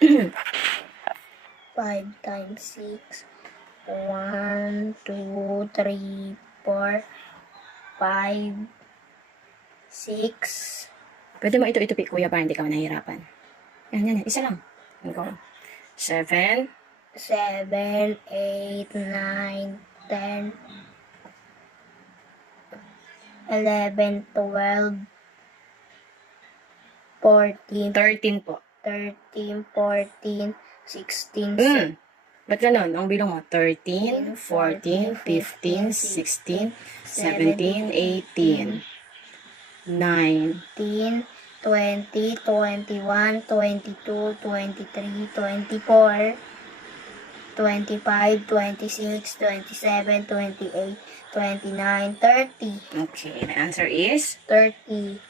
5 times 6. 1, 2, 3, 4, 5, 6. Pwede mo ito kuya, para hindi ka nahihirapan. Yan. Isa lang. Go. 7. 7, 8, 9, 10, 11, 12, 14, 13 po. 13, 14, 16, Ba't ganun? Ang bilong mo? 13, 14, 15, 16, 17, 18, 9, 20, 21, 22, 23, 24, 25, 26, 27, 28, 29, 30. Okay, the answer is 30.